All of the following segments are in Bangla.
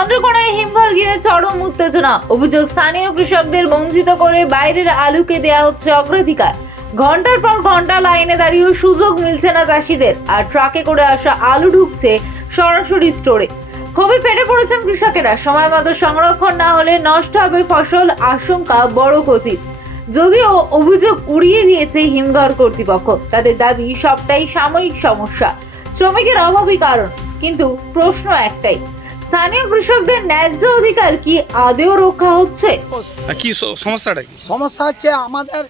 চন্দ্রকোনায় হিমঘর ঘিরে চরম উত্তেজনা। অভিযোগ, স্থানীয় কৃষকদের বঞ্চিত করে বাইরের আলুকে দেয়া হচ্ছে অগ্রাধিকার। ঘন্টার পর ঘন্টা লাইনে দাঁড়িয়েও সুযোগ মিলছে না চাষিদের, আর ট্রাকে করে আসা আলু ঢুকছে সরাসরি স্টোরে। ক্ষোভে ফেটে পড়েছেন কৃষকেরা। সময় মতো সংরক্ষণ না হলে নষ্ট হবে ফসল, আশঙ্কা বড় ক্ষতির। যদিও অভিযোগ উড়িয়ে দিয়েছে হিমঘর কর্তৃপক্ষ, তাদের দাবি সবটাই সাময়িক সমস্যা, শ্রমিকের অভাবই কারণ। কিন্তু প্রশ্ন একটাই, স্থানীয় কৃষকদের ন্যায্য অধিকার কি আদেও রক্ষা হচ্ছে? কি সমস্যাটা কি? সমস্যা হচ্ছে আমাদের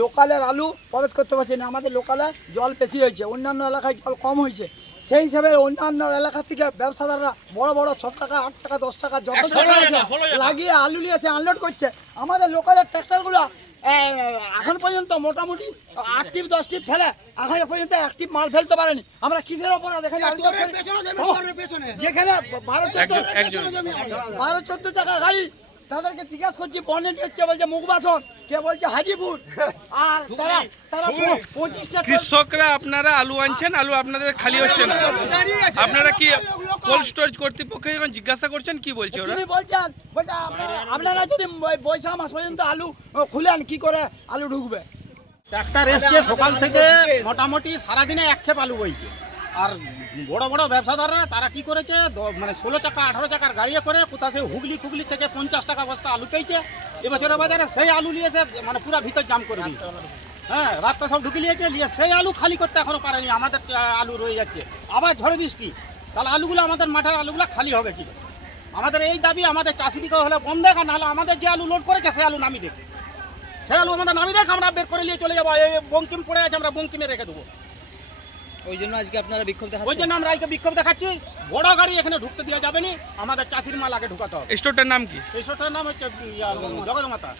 লোকালের আলু প্রবেশ করতে পারছে না। আমাদের লোকালে জল বেশি হয়েছে, অন্যান্য এলাকায় জল কম হয়েছে। সেই হিসাবে অন্যান্য এলাকা থেকে ব্যবসাদাররা বড় বড় 6 টাকা 8 টাকা 10 টাকা যত টাকা আছে লাগিয়ে আলু নিয়ে এসে আনলোড করছে। আমাদের লোকালের ট্র্যাক্টরগুলো এখন পর্যন্ত মোটামুটি 8 টিপ 10 টিপ ফেলে এখন পর্যন্ত 1 টিপ মাল ফেলতে পারেনি। আমরা কিসের ওপর যেখানে 12-14 টাকা গাড়ি, তাদেরকে জিজ্ঞাসা করছি বনেট হচ্ছে, বলছে মুখবাসন, কে বলছে হাজিপুর, আর তারা 25 টাকা। কৃষকরা আপনারা আলু আনছেন, আলু আপনাদের খালি হচ্ছে না, আপনারা কি কোল্ড স্টোরেজ কর্তৃপক্ষকে যখন জিজ্ঞাসা করছেন কি বলছে ওরা? তিনি বলছেন আপনারা যদি বৈশাখ মাস পর্যন্ত আলু খুলেন কি করে আলু ঢুকবে? ট্রাক্টর এসছে সকাল থেকে মোটামুটি সারাদিনে এক ক্ষেপ আলু বইছে। আর বড় বড় ব্যবসাদাররা তারা কি করেছে, মানে 16 চাকা 18 চাকার গাড়ি করে কোথাও সে হুগলি থেকে 50 টাকা বস্তা আলু পেয়েছে। এবছরের বাজারে সেই আলু নিয়েছে, মানে পুরো ভিতর জাম করে দিয়েছে। হ্যাঁ, রাতটা সব ঢুকে নিয়েছে, নিয়ে সেই আলু খালি করতে এখনো পারেনি। আমাদের আলু রয়ে যাচ্ছে, আবার ঝড় বৃষ্টি, তাহলে আলুগুলো আমাদের মাঠের আলুগুলো খালি হবে কি? আমাদের এই দাবি, আমাদের চাষিদিকে হলে বন্ধ দেখ, নাহলে আমাদের যে আলু লোড করেছে সেই আলু নামিয়ে দেখ, সেই আলু আমাদের নামিয়ে দেখ, আমরা বের করে নিয়ে চলে যাবো। এই বঙ্কিম পড়ে আছে, আমরা বঙ্কিমে রেখে দেবো। ওই জন্য আজকে আপনারা বিক্ষোভ ওই দেখাচ্ছেন? জন্য আমরা আজকে বিক্ষোভ দেখাচ্ছি। বড় গাড়ি এখানে ঢুকতে দেওয়া যাবে না, আমাদের চাষির মাল আগে ঢুকাতে হবে। স্টোরটার নাম কি? এই শোটার নাম হচ্ছে জগৎমাতা।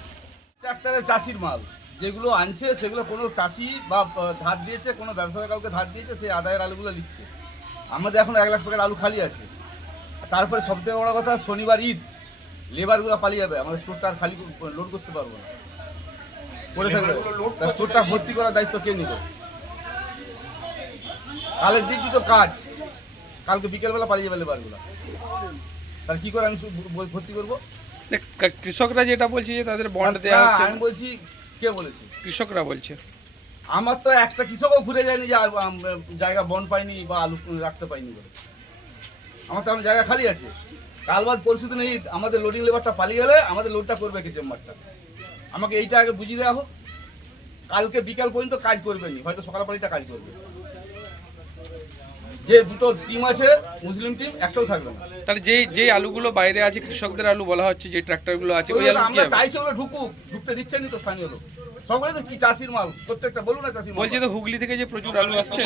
ট্রাক্টরের চাষির মাল যেগুলো আনছে সেগুলো কোনো চাষি বা ধার দিয়েছে, কোনো ব্যবসাদার কাউকে ধার দিয়েছে, সেই আদায়ের আলুগুলো লিখছে। আমাদের এখন 1 লাখ টাকার আলু খালি আছে। তারপরে সবথেকে বড় কথা, শনিবার ঈদ, লেবারগুলো পালিয়ে যাবে, আমাদের স্টোরটা আর খালি লোড করতে পারবো না, পড়ে থাকবে। স্টোরটা ভর্তি করার দায়িত্ব কে নিল? কালের দিন তো কাজ, কালকে বিকেলবেলা পালিয়ে যাবে লেবারগুলো, তাহলে কী করে আমি ভর্তি করবো? কৃষকরা যেটা বলছে যে তাদের বন্ড দেওয়া হচ্ছে। আমি বলছি, কে বলেছে? কৃষকরা বলছে। আমার তো একটা কৃষকও ঘুরে যায়নি যে জায়গা বন্ড পাইনি বা আলু রাখতে পাইনি বলে। আমার তো এখন জায়গা খালি আছে। কাল বাদ পরশু দিন ঈদ, আমাদের লোডিং লেবারটা পালিয়ে গেলে আমাদের লোডটা করবে কি চেম্বারটা? আমাকে এইটা আগে বুঝিয়ে দেওয়া হোক। কালকে বিকাল পর্যন্ত কাজ করবেনি, হয়তো সকাল পালিটা কাজ করবে। যে দুটো টিম আছে মুসলিম টিম, একটাও থাকবে না। তাহলে যে আলুগুলো বাইরে আছে, কৃষকদের আলু বলা হচ্ছে, যে ট্রাক্টরগুলো আছে, ওই আলু আমরা চাইছি ওগুলো ঢুকুক, ঢুকতে দিচ্ছেন তো স্থানীয় লোক। সকলে তো কি চাষির মাল, প্রত্যেকটা বলুন না চাষির মাল। বলছে তো হুগলি থেকে যে প্রচুর আলু আসছে।